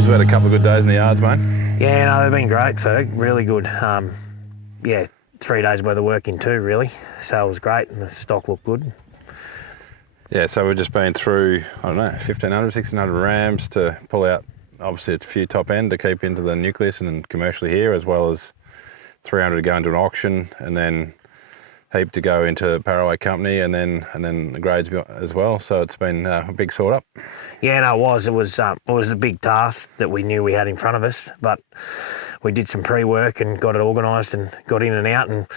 mobs. We've had a couple of good days in the yards, mate. Yeah, no, they've been great, Ferg. Really good. Yeah, 3 days worth of work in two, really. So it was great, and the stock looked good. Yeah, so we've just been through, I don't know, 1,500, 1,600 rams to pull out, obviously, a few top end to keep into the nucleus and commercially here, as well as 300 to go into an auction, and then heap to go into Paraway Company, and then the grades as well. So it's been a big sort up. Yeah, no, it was. It was a big task that we knew we had in front of us, but we did some pre-work and got it organised and got in and out. And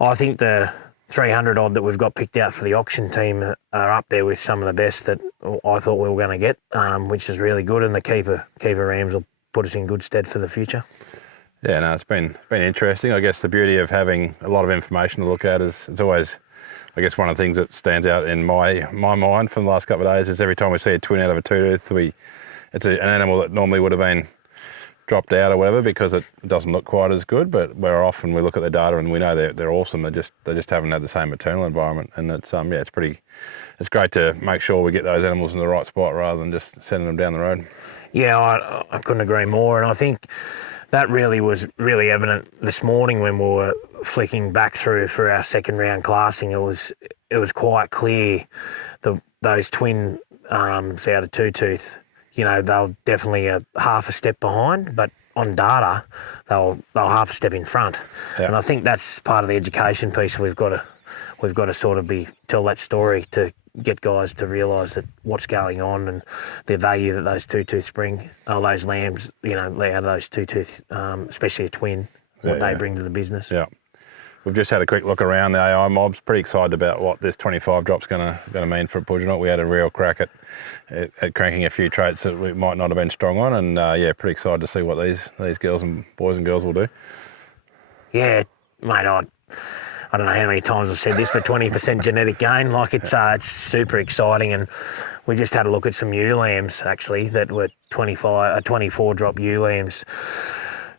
I think the 300 odd that we've got picked out for the auction team are up there with some of the best that I thought we were going to get, which is really good. And the keeper rams will put us in good stead for the future. Yeah, no, it's been interesting. I guess the beauty of having a lot of information to look at is it's always, I guess, one of the things that stands out in my mind from the last couple of days is every time we see a twin out of a two-tooth, it's an animal that normally would have been dropped out or whatever because it doesn't look quite as good, but where often we look at the data and we know they're awesome. They just haven't had the same maternal environment, and it's it's great to make sure we get those animals in the right spot rather than just sending them down the road. Yeah, I couldn't agree more, and I think that really was evident this morning when we were flicking back through for our second round classing. It was quite clear those twin out of two-tooth, you know, they'll definitely half a step behind, but on data, they'll half a step in front. Yep. And I think that's part of the education piece. We've got to sort of tell that story to get guys to realise that what's going on and the value that those two-tooths bring, those lambs, you know, out of those two-tooth, especially a twin, what they bring to the business. Yeah. We've just had a quick look around the AI mobs. Pretty excited about what this 25 drop's going to mean for Pooginook. We had a real crack at cranking a few traits that we might not have been strong on, and pretty excited to see what these girls and boys and girls will do. Yeah, mate, I don't know how many times I've said this, but 20% genetic gain, like it's super exciting. And we just had a look at some ewe lambs actually that were 24 drop ewe lambs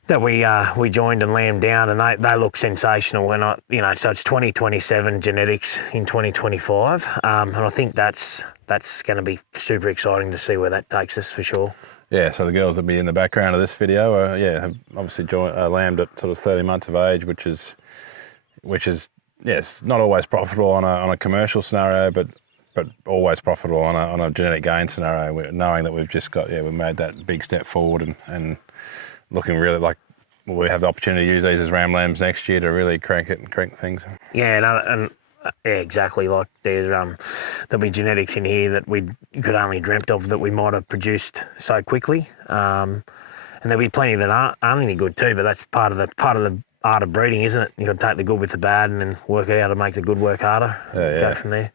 that we joined and lambed down, and they look sensational. We're not, you know, so it's 2027 genetics in 2025, and I think that's going to be super exciting to see where that takes us for sure. Yeah, so the girls that will be in the background of this video have obviously lambed at sort of 30 months of age, which is yes, not always profitable on a commercial scenario, but always profitable on a genetic gain scenario. Knowing that we've just got we've made that big step forward and looking really like we have the opportunity to use these as ram lambs next year to really crank things. Yeah, exactly. Like there'll be genetics in here that we could only dreamt of that we might have produced so quickly, and there'll be plenty that aren't any good too. But that's part of the art of breeding, isn't it? You got to take the good with the bad and then work it out to make the good work harder. Go from there.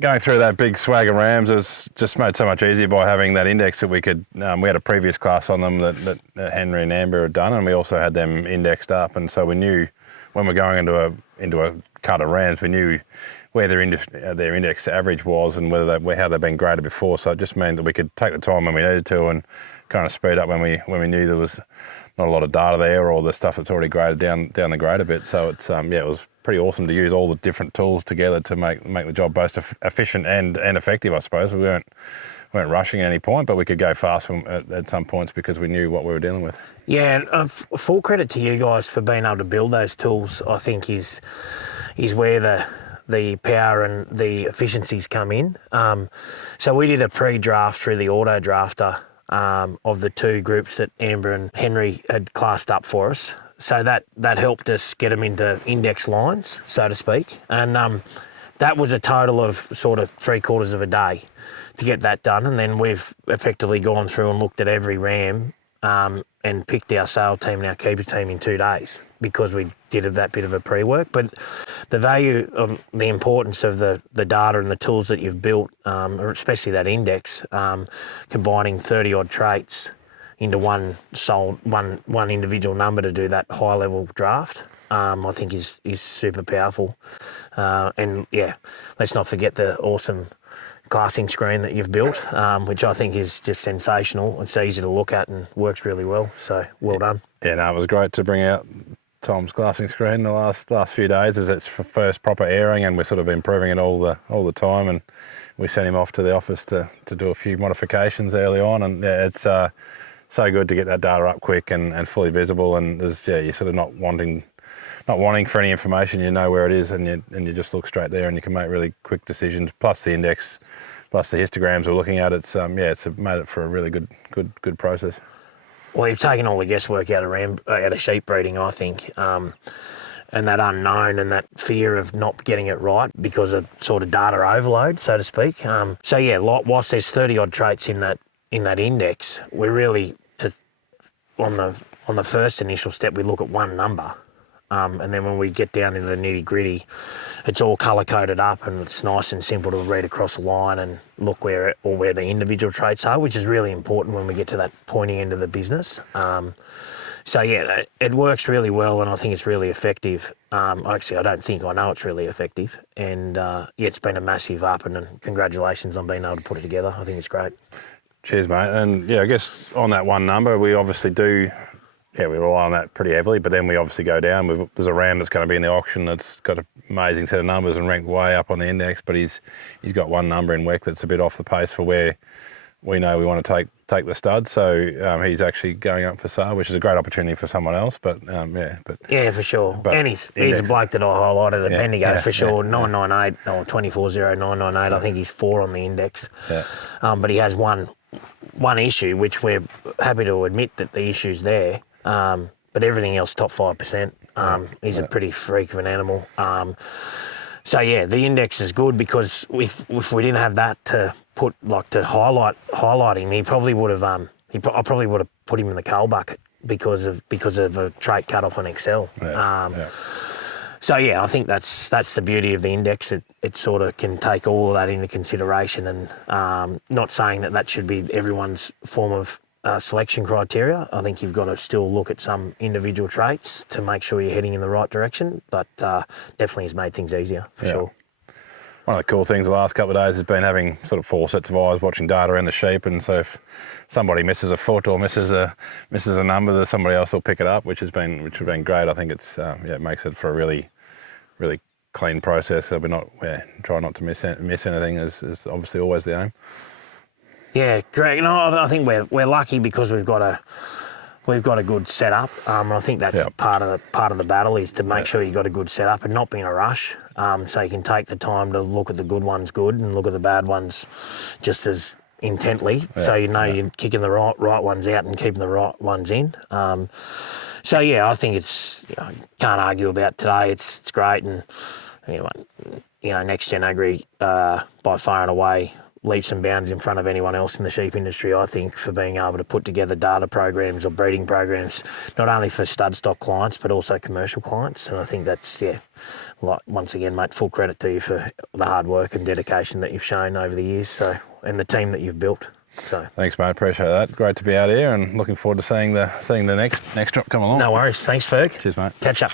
Going through that big swag of rams was just made so much easier by having that index that we could. We had a previous class on them that Henry and Amber had done, and we also had them indexed up, and so we knew when we're going into a cut of rams, we knew where their index average was and how they'd been graded before. So it just meant that we could take the time when we needed to and kind of speed up when we knew there was not a lot of data there or the stuff that's already graded down the grade a bit. So it's it was pretty awesome to use all the different tools together to make the job both efficient and effective, I suppose. We weren't rushing at any point, but we could go fast at some points because we knew what we were dealing with. Yeah, full credit to you guys for being able to build those tools. I think is where the power and the efficiencies come in. So we did a pre-draft through the auto drafter of the two groups that Amber and Henry had classed up for us. So that helped us get them into index lines, so to speak. And that was a total of sort of 3/4 of a day to get that done. And then we've effectively gone through and looked at every ram and picked our sale team and our keeper team in 2 days because we did that bit of a pre-work. But the value of the importance of the data and the tools that you've built, especially that index, combining 30-odd traits into one individual number to do that high-level draft, I think is super powerful. And yeah, let's not forget the awesome classing screen that you've built, which I think is just sensational. It's easy to look at and works really well. So well done. Yeah, no, it was great to bring out Tom's glassing screen the last few days as its first proper airing, and we're sort of improving it all the time. And we sent him off to the office to do a few modifications early on, and yeah, it's so good to get that data up quick and fully visible. And there's you're sort of not wanting for any information. You know where it is, and you just look straight there, and you can make really quick decisions. Plus the index, plus the histograms we're looking at. It's it's made it for a really good process. Well, you've taken all the guesswork out of sheep breeding, I think, and that unknown and that fear of not getting it right because of sort of data overload, so to speak. So yeah, whilst there's 30 odd traits in that index, we're really on the first initial step we look at one number, and then when we get down into the nitty gritty, it's all colour coded up and it's nice and simple to read across the line and look where the individual traits are, which is really important when we get to that pointy end of the business. So yeah, it works really well, and I think it's really effective. Actually, I know it's really effective, and it's been a massive up, and congratulations on being able to put it together. I think it's great. Cheers, mate. And yeah, I guess on that one number, we obviously do. Yeah, we rely on that pretty heavily, but then we obviously go down. There's a ram that's going to be in the auction that's got an amazing set of numbers and ranked way up on the index, but he's got one number in WEC that's a bit off the pace for where we know we want to take the stud. So he's actually going up for sale, which is a great opportunity for someone else. But yeah, for sure. And he's a bloke that I highlighted at Bendigo for sure. 998 or 240,998. I think he's 4 on the index. Yeah. But he has one issue, which we're happy to admit that the issue's there. But everything else, top 5%. He's a pretty freak of an animal. So yeah, the index is good because if we didn't have that to put to highlight him, he probably would have I probably would have put him in the coal bucket because of a trait cut off on Excel. So yeah, I think that's the beauty of the index. It sort of can take all of that into consideration, and not saying that should be everyone's form of selection criteria. I think you've got to still look at some individual traits to make sure you're heading in the right direction, but definitely has made things easier for sure. One of the cool things the last couple of days has been having sort of 4 sets of eyes watching data around the sheep, and so if somebody misses a foot or misses a number, then somebody else will pick it up, which has been great. I think it's it makes it for a really clean process. So try not to miss anything is obviously always the aim. Yeah, great. I think we're lucky because we've got a good setup. And I think that's part of the battle is to make sure you've got a good setup and not be in a rush. So you can take the time to look at the good ones good and look at the bad ones just as intently. So you're kicking the right ones out and keeping the right ones in. So yeah, I think it's can't argue about today. It's great, and Next Gen Agri by far and away leaps and bounds in front of anyone else in the sheep industry, I think, for being able to put together data programs or breeding programs, not only for stud stock clients, but also commercial clients. And I think that's, once again, mate, full credit to you for the hard work and dedication that you've shown over the years, and the team that you've built. So thanks, mate. Appreciate that. Great to be out here, and looking forward to seeing the next drop come along. No worries. Thanks, Ferg. Cheers, mate. Catch up.